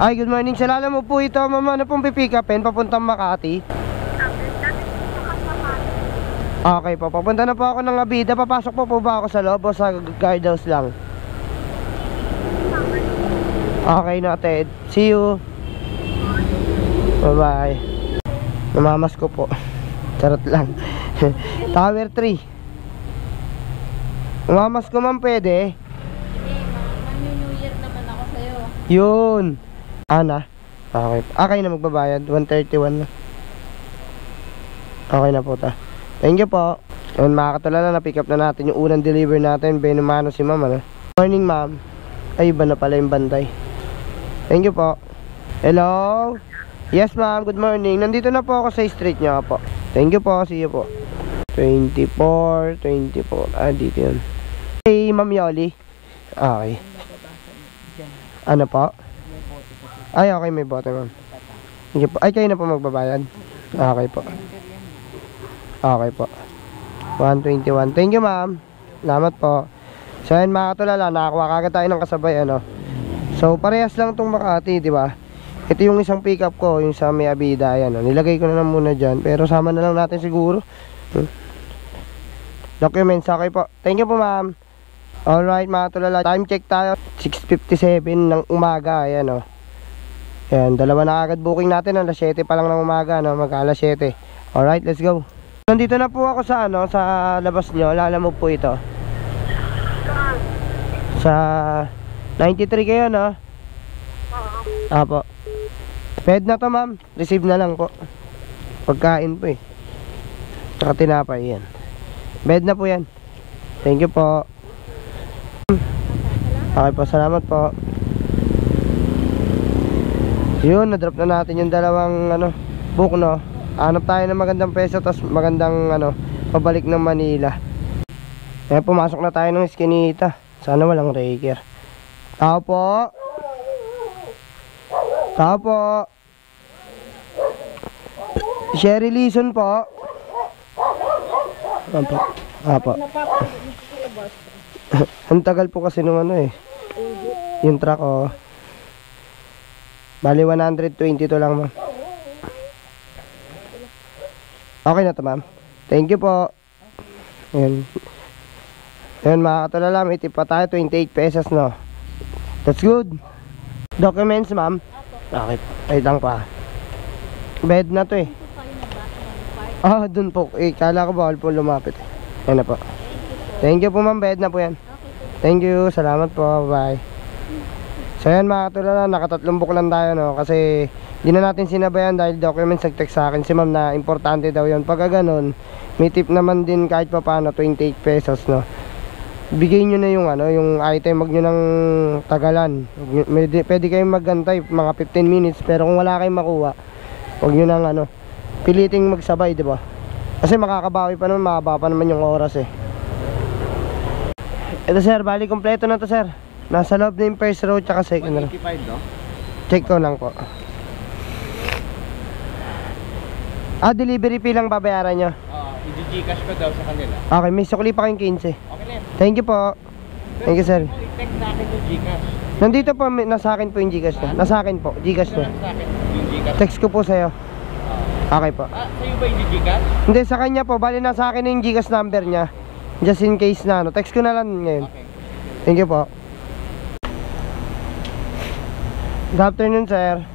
Ay, good morning. Salala mo po ito, mama. Ano pong pipick upin? Papuntang Makati. Okay po. Papunta na po ako ng Abida. Papasok po ba ako sa loob o sa guardhouse lang? Okay, noted. See you. Bye-bye. Namamas ko po. Charot lang. Tower 3. Namamas ko man pwede. Mag-New Year naman ako sa'yo. Yun. Ana. Okay. Okay na magbabayad. 131 na. Okay na po ta. Thank you po. Ayun, makakatulala na pick up na natin yung unang deliver natin. Benumano si ma'am, ano? Morning ma'am. Ay, iba na pala yung bantay. Thank you po. Hello? Yes ma'am, good morning. Nandito na po ako sa street niya po. Thank you po, see you po. 24. Ah, dito yun. Hey ma'am Yoli. Okay. Ano po? Ay, okay, may bote ma'am. Ay, kayo na po magbabayad. Okay po. Okay po. 121. Thank you ma'am. Salamat po. So yun mga katulala, nakakuha kagad tayo ng kasabay, ano. So parehas lang itong Makati, di ba? Ito yung isang pick up ko, yung sa may Abida. Ayan, no? Nilagay ko na lang muna dyan. Pero sama na lang natin siguro. Documents, okay po. Thank you po ma'am. Alright mga katulala, time check tayo. 6:57 ng umaga. Ayan, no. Ayan, dalawa na agad booking natin. Alas 7 pa lang ng umaga, no? Mag-alas 7. Alright, let's go. Nandito na po ako sa ano, sa labas nyo. Lala mo po ito. Sa 93 kayo, no? Apo. Fed na to ma'am. Receive na lang po. Pagkain po eh. Saka tinapay yan. Bed na po yan. Thank you po. Okay po, salamat po. Yun, na-drop na natin yung dalawang ano, book, no? Hanap tayo ng magandang peso, tapos magandang ano, pabalik ng Manila. Kaya pumasok na tayo ng Eskinita. Sana walang raker. Tao po. Tao po. Sherry Lison po. Apo. Apo. Ang tagal po kasi nung ano eh. Yung truck oh. Bali 120 to lang ma'am. Okay na to ma'am. Thank you po. Ayan. Ayan mga katulala, may tip pa tayo 28 pesos, no. That's good. Documents ma'am. Okay. Wait lang pa. Bed na to eh. Ah, dun po. Eh, kala ko bawal po lumapit. Ayan na po. Thank you po ma'am. Bed na po yan. Thank you. Salamat po. Bye. So yan mga katulala, nakatatlong book lang tayo, no. Kasi di na natin sinabayan dahil documents nag-text sa akin si ma'am na importante daw yun. Pagka ganun, may tip naman din kahit pa paano 28 pesos, no. Bigay nyo na yung ano, yung item, wag nyo nang tagalan. Pwede kayong maggantay mga 15 minutes, pero kung wala kayong makuha, wag nyo nang ano, piliting magsabay, di ba? Kasi makakabawi pa naman, mahaba pa naman yung oras eh. Ito sir, bali kompleto na to sir. Nasa loob na yung first row tsaka second row. 185 no? Check ko lang po. Ah, delivery fee lang babayaran nyo? I-Gcash ko daw sa kanila. Okay, may sukli pa kayong 15. Okay na. Thank you po. Thank you sir. I-text sa akin yung Gcash. Nandito po, nasa akin po yung Gcash na. Nasa akin po, Gcash na. Sa akin yung Gcash. Text ko po sa'yo. Okay po. Ah, sa'yo ba yung Gcash? Hindi, sa kanya po. Bali nasa akin yung Gcash number niya. Just in case na ano. Text ko na lang ngayon. Okay. Thank you po. Good afternoon sir.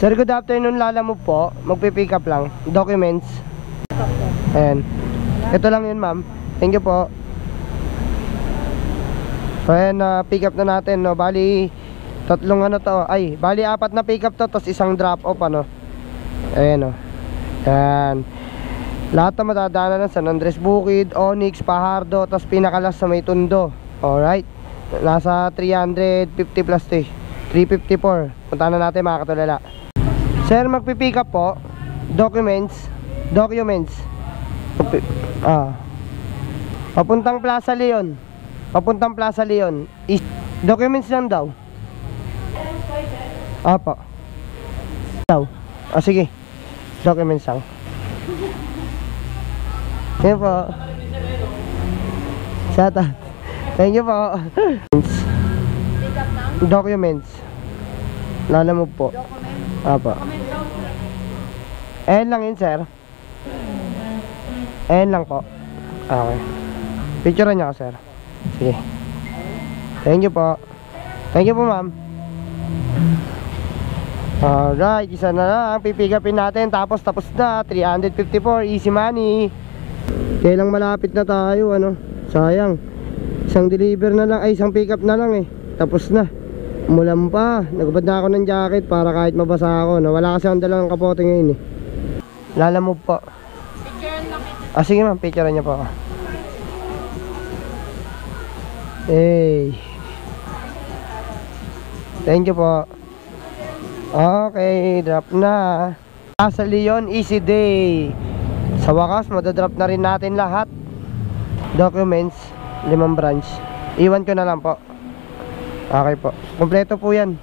Sir, good afternoon. Lala mo po. Magpipick up lang. Documents. Ayan. Ito lang yun ma'am. Thank you po. So ayan, pick up na natin, no. Bali tatlong ano to. Ay, bali 4 na pick up to, tapos isang drop off, ano. Ayan, no. Ayan. Lahat na matadaanan ng San Andres Bukid, Onyx, Pajardo, tapos pinakalas sa may Tondo. Alright. Nasa 350 plus 354. Punta na natin mga katulala. Sir, magpipick up po. Documents. Papuntang Plaza Leon. Documents lang daw. Apo. Daw. Sige. Documents lang. Yan po. Shoutout. Thank you po. Pick up ng Documents. Lalamove po. document. Apo. Document daw. Ayan lang yun, sir. Ayan lang po. Okay. Picturean niyo ako, sir. Sige. Thank you po. Thank you po, ma'am. Alright, isa na lang. Pipigapin natin. Tapos na. 354. Easy money. Kailang malapit na tayo, ano. Sayang. Isang deliver na lang. Ay, isang pick up na lang eh. Tapos na. Umulan pa. Nagbad na ako ng jacket para kahit mabasa ako. Wala kasi ang dalang kapote ngayon eh. Lalamove po. Picture lang kita. Sige ma'am, picturean niyo po ako. Hey. Thank you po. Okay, drop na. Sa Leon, easy day. Sa wakas, madadrop na rin natin lahat. Documents, 5 branch. Iwan ko na lang po. Okay po. Kompleto po yan.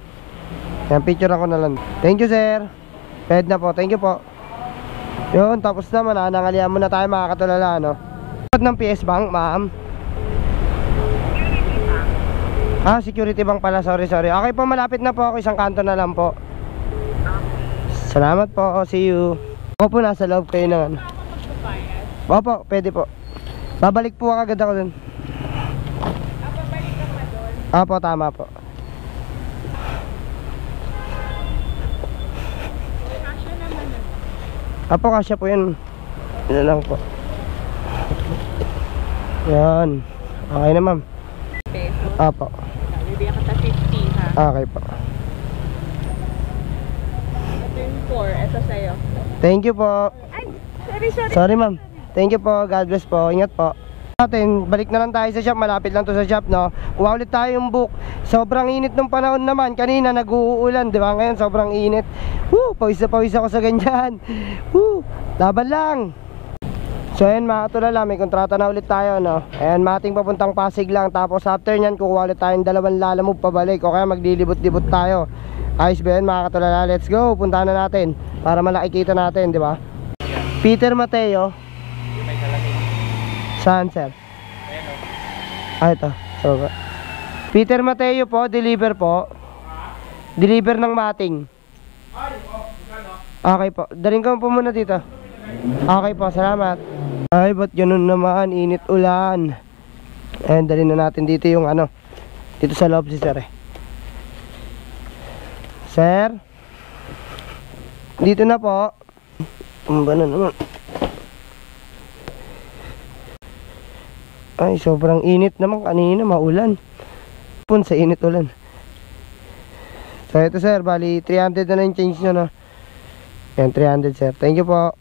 Yan, picture ako na lang. Thank you, sir. Pwede na po. Thank you po. Yun, tapos naman. Nangalian muna tayo mga katulala, no? Ng PS Bank, ma'am. Security bank pala. Sorry. Okay po, malapit na po ako. Isang kanto na lang po. Salamat po. See you. Ako po, nasa loob kayo naman. Opo, pwede po. Babalik po agad ako dun. Opo, tama po. Opo, kasya po yun. Yun lang po. Yan. Okay na, ma'am. Peso. Opo. Bibigyan ka sa 50 ha. Okay po. Ito yung 4. Ito sa'yo. Thank you po. Ay, sorry. Sorry, ma'am. Thank you po. God bless po. Ingat po. Natin, balik na lang tayo sa shop. Malapit lang to sa shop, no? Kuha ulit tayo yung book. Sobrang init ng panahon naman. Kanina nag-uulan, di ba? Ngayon sobrang init. Pawis ako sa ganyan. Laban lang. So ayan mga tulala, may kontrata na ulit tayo, no? Ayan, mating papuntang Pasig lang. Tapos after nyan, kukuha ulit tayong 2 lalamove pabalik. O kaya maglilibot-libot tayo. Ayos ba yan mga katulala? Let's go, puntahan na natin para malaki kita natin, di ba? Peter Mateo. May salamin. Saan, sir? Ayan o. Ito. So, Peter Mateo po, deliver po. Deliver ng mating. Okay po. Daling ko po muna dito. Okay po, salamat. Ay, ba't ganun naman? Init ulan. Ayan, dalhin na natin dito yung ano. Dito sa loob si sir eh. Sir? Dito na po. Ba na naman? Ay, sobrang init naman kanina, maulan. Pun sa init ulan. So ito sir, bali 300 na yung change nyo, no? Yan, 300 sir. Thank you po.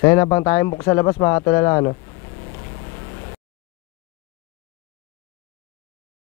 So yun, habang tayong book sa labas mga katulala, no?